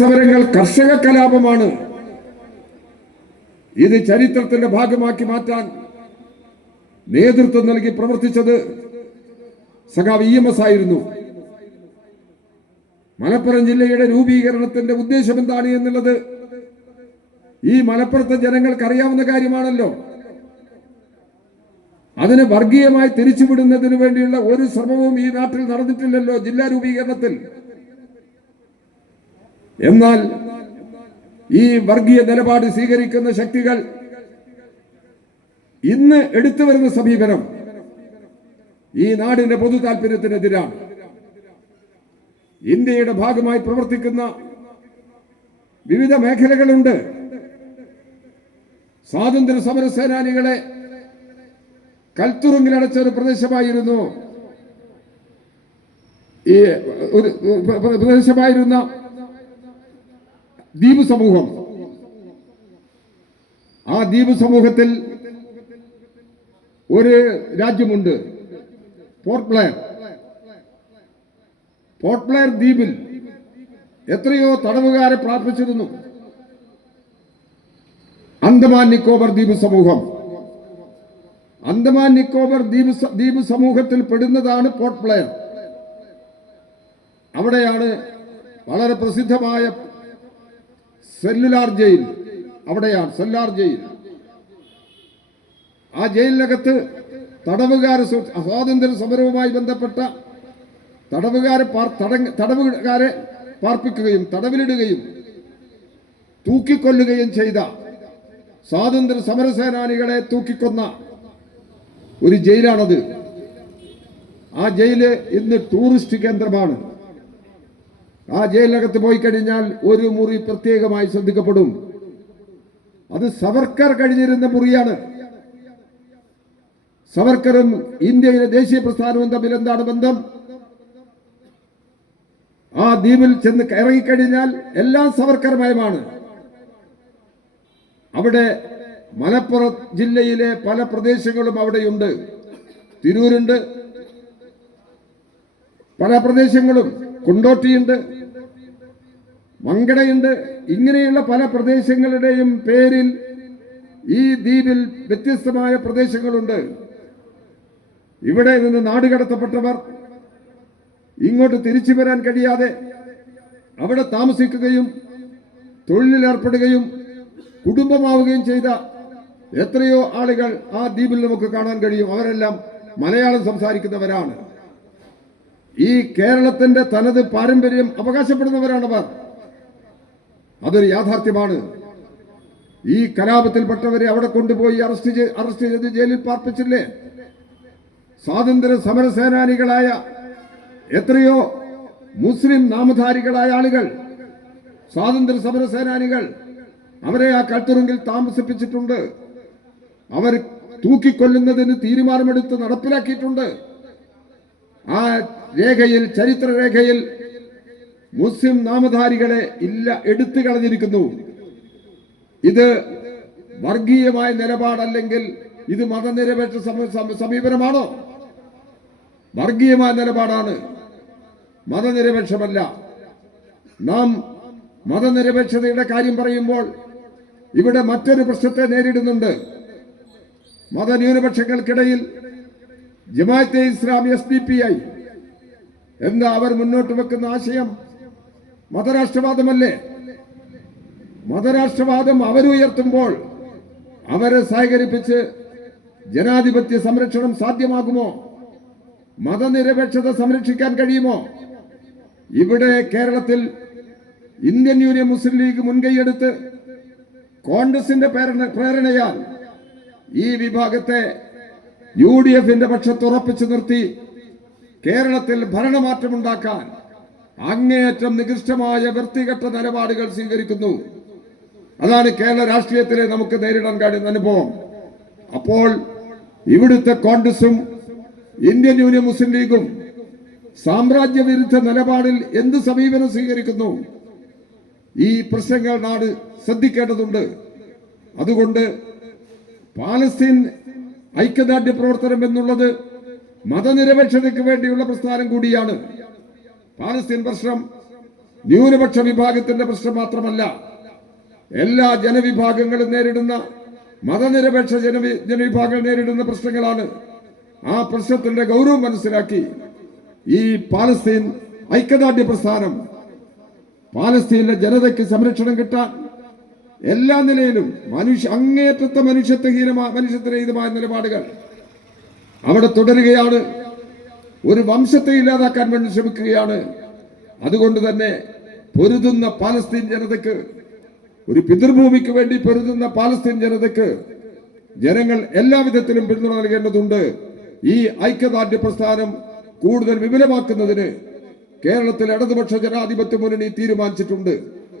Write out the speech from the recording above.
സമരങ്ങൾ കർഷക കലാപമാണ്. ഇത് ചരിത്രത്തിന്റെ ഭാഗമാക്കി മാറ്റാൻ നേതൃത്വം നൽകി പ്രവർത്തിച്ചത് സഖാവ് EMS ആയിരുന്നു. മലപ്പുറം ജില്ലയുടെ രൂപീകരണത്തിന്റെ ഉദ്ദേശം എന്താണ് എന്നുള്ളത് ഈ മലപ്പുറത്തെ ജനങ്ങൾക്ക് അറിയാവുന്ന കാര്യമാണല്ലോ. അതിനെ വർഗീയമായി തിരിച്ചുവിടുന്നതിന് വേണ്ടിയുള്ള ഒരു ശ്രമവും ഈ നാട്ടിൽ നടന്നിട്ടില്ലല്ലോ ജില്ലാ രൂപീകരണത്തിൽ. എന്നാൽ ഈ വർഗീയ നിലപാട് സ്വീകരിക്കുന്ന ശക്തികൾ ഇന്ന് എടുത്തു വരുന്ന സമീപനം ഈ നാടിന്റെ പൊതു താല്പര്യത്തിനെതിരാണ്. ഇന്ത്യയുടെ ഭാഗമായി പ്രവർത്തിക്കുന്ന വിവിധ മേഖലകളുണ്ട്. സ്വാതന്ത്ര്യ സമര സേനാനികളെ കൽത്തുറുങ്കിലടച്ച ഒരു പ്രദേശമായിരുന്നു ദ്വീപ് സമൂഹം. ആ ദ്വീപ് സമൂഹത്തിൽ ഒരു രാജ്യമുണ്ട്, പോർട്ട് ബ്ലെയർ. പോർട്ട് ബ്ലെയർ ദ്വീപിൽ എത്രയോ തടവുകാരെ പാർപ്പിച്ചിരുന്നു. അന്തമാൻ നിക്കോബർ ദ്വീപ് സമൂഹം. അന്തമാൻ നിക്കോബർ ദ്വീപ് സമൂഹത്തിൽ പെടുന്നതാണ് പോർട്ട് ബ്ലെയർ. അവിടെയാണ് വളരെ പ്രസിദ്ധമായ സെല്ലുലാർ ജയിൽ. അവിടെയാണ് സെല്ലുലാർ ജയിൽ. ആ ജയിലിനകത്ത് സ്വാതന്ത്ര്യ സമരവുമായി ബന്ധപ്പെട്ട തടവുകാരെ പാർപ്പിക്കുകയും തടവിലിടുകയും തൂക്കിക്കൊല്ലുകയും ചെയ്ത സ്വാതന്ത്ര്യ സമരസേനാനികളെ തൂക്കിക്കൊന്ന ഒരു ജയിലാണത്. ആ ജയില് ഇന്ന് ടൂറിസ്റ്റ് കേന്ദ്രമാണ്. ആ ജയിലിനകത്ത് പോയി കഴിഞ്ഞാൽ ഒരു മുറി പ്രത്യേകമായി ശ്രദ്ധിക്കപ്പെടും. അത് സവർക്കർ കഴിഞ്ഞിരുന്ന മുറിയാണ്. സവർക്കറും ഇന്ത്യയിലെ ദേശീയ പ്രസ്ഥാനവും തമ്മിൽ എന്താണ് ബന്ധം? ആ ദ്വീപിൽ ചെന്ന് ഇറങ്ങിക്കഴിഞ്ഞാൽ എല്ലാം സവർക്കർമയമാണ്. അവിടെ മലപ്പുറം ജില്ലയിലെ പല പ്രദേശങ്ങളും അവിടെയുണ്ട്. തിരൂരുണ്ട്, പല പ്രദേശങ്ങളും, കൊണ്ടോട്ടിയുണ്ട്, മങ്കടയുണ്ട്. ഇങ്ങനെയുള്ള പല പ്രദേശങ്ങളുടെയും പേരിൽ ഈ ദ്വീപിൽ വ്യത്യസ്തമായ പ്രദേശങ്ങളുണ്ട്. ഇവിടെ നിന്ന് നാടുകടത്തപ്പെട്ടവർ ഇങ്ങോട്ട് തിരിച്ചു വരാൻ കഴിയാതെ അവിടെ താമസിക്കുകയും തൊഴിലിലേർപ്പെടുകയും കുടുംബമാവുകയും ചെയ്ത എത്രയോ ആളുകൾ ആ ദ്വീപിൽ നമുക്ക് കാണാൻ കഴിയും. അവരെല്ലാം മലയാളം സംസാരിക്കുന്നവരാണ്. ഈ കേരളത്തിന്റെ തനത് പാരമ്പര്യം അവകാശപ്പെടുന്നവരാണവർ. അതൊരു യാഥാർത്ഥ്യമാണ്. ഈ കലാപത്തിൽപ്പെട്ടവരെ അവിടെ കൊണ്ടുപോയി അറസ്റ്റ് ചെയ്ത് ജയിലിൽ പാർപ്പിച്ചില്ലേ? സ്വാതന്ത്ര്യ സമര സേനാനികളായ എത്രയോ മുസ്ലിം നാമധാരികളായ ആളുകൾ, സ്വാതന്ത്ര്യ സമര സേനാനികൾ, അവരെ ആ കൽത്തുറുങ്കിൽ താമസിപ്പിച്ചിട്ടുണ്ട്. അവർ തൂക്കിക്കൊല്ലുന്നതിന് തീരുമാനമെടുത്ത് നടപ്പിലാക്കിയിട്ടുണ്ട്. ആ രേഖയിൽ, ചരിത്രരേഖയിൽ മുസ്ലിം നാമധാരികളെ എടുത്തു കളഞ്ഞിരിക്കുന്നു. ഇത് വർഗീയമായ നിലപാടല്ലെങ്കിൽ ഇത് മതനിരപേക്ഷ സമീപനമാണോ? വർഗീയമായ നിലപാടാണ്, മതനിരപേക്ഷമല്ല. നാം മതനിരപേക്ഷതയുടെ കാര്യം പറയുമ്പോൾ ഇവിടെ മറ്റൊരു പ്രശ്നത്തെ നേരിടുന്നുണ്ട്. മതന്യൂനപക്ഷങ്ങൾക്കിടയിൽ ജമാഅത്തെ ഇസ്ലാമി SDPI എന്താ അവർ മുന്നോട്ട് വെക്കുന്ന ആശയം? മതരാഷ്ട്രവാദമല്ലേ? മതരാഷ്ട്രവാദം അവരുയർത്തുമ്പോൾ അവരെ സഹകരിപ്പിച്ച് ജനാധിപത്യ സംരക്ഷണം സാധ്യമാകുമോ? മതനിരപേക്ഷത സംരക്ഷിക്കാൻ കഴിയുമോ? ഇവിടെ കേരളത്തിൽ ഇന്ത്യൻ യൂണിയൻ മുസ്ലിം ലീഗ് മുൻകൈയെടുത്ത് കോൺഗ്രസിന്റെ പ്രേരണയാൽ ഈ വിഭാഗത്തെ UDFന്റെ പക്ഷത്ത് ഉറപ്പിച്ചു നിർത്തി കേരളത്തിൽ ഭരണമാറ്റമുണ്ടാക്കാൻ അങ്ങേയറ്റം നികൃഷ്ടമായ വൃത്തികെട്ട നിലപാടുകൾ സ്വീകരിക്കുന്നു. അതാണ് കേരള രാഷ്ട്രീയത്തിലെ നമുക്ക് നേരിടാൻ കഴിയുന്ന അനുഭവം. അപ്പോൾ ഇവിടുത്തെ കോൺഗ്രസും ഇന്ത്യൻ യൂണിയൻ മുസ്ലിം ലീഗും സാമ്രാജ്യ വിരുദ്ധ നിലപാടിൽ എന്ത് സമീപനം സ്വീകരിക്കുന്നു? ഈ പ്രശ്നങ്ങൾ നാട് ശ്രദ്ധിക്കേണ്ടതുണ്ട്. അതുകൊണ്ട് പാലസ്തീൻ ഐക്യദാർഢ്യ പ്രവർത്തനം എന്നുള്ളത് മതനിരപേക്ഷതയ്ക്ക് വേണ്ടിയുള്ള പ്രസ്ഥാനം കൂടിയാണ്. പാലസ്തീൻ പ്രശ്നം ന്യൂനപക്ഷ വിഭാഗത്തിന്റെ പ്രശ്നം മാത്രമല്ല, എല്ലാ ജനവിഭാഗങ്ങളും നേരിടുന്ന, മതനിരപേക്ഷ ജനവിഭാഗങ്ങൾ നേരിടുന്ന പ്രശ്നങ്ങളാണ്. ആ പ്രശ്നത്തിന്റെ ഗൗരവം മനസ്സിലാക്കി ഈ പാലസ്തീൻ ഐക്യദാർഢ്യ പ്രസ്ഥാനം പാലസ്തീനിലെ ജനതയ്ക്ക് സംരക്ഷണം കിട്ടാൻ എല്ലാ നിലയിലും അങ്ങേയറ്റത്തെ മനുഷ്യത്വരഹിതമായ നിലപാടുകൾ അവിടെ തുടരുകയാണ്. ഒരു വംശത്തെ ഇല്ലാതാക്കാൻ വേണ്ടി ശ്രമിക്കുകയാണ്. അതുകൊണ്ട് തന്നെ പൊരുതുന്ന പാലസ്തീൻ ജനതയ്ക്ക്, ഒരു പിതൃഭൂമിക്ക് വേണ്ടി പൊരുതുന്ന പാലസ്തീൻ ജനതയ്ക്ക് ജനങ്ങൾ എല്ലാവിധത്തിലും പിന്തുണ നൽകേണ്ടതുണ്ട്. ഈ ഐക്യദാർഢ്യ പ്രസ്ഥാനം കൂടുതൽ വിപുലമാക്കുന്നതിന് കേരളത്തിൽ ഇടതുപക്ഷ ജനാധിപത്യ മുന്നണി തീരുമാനിച്ചിട്ടുണ്ട്.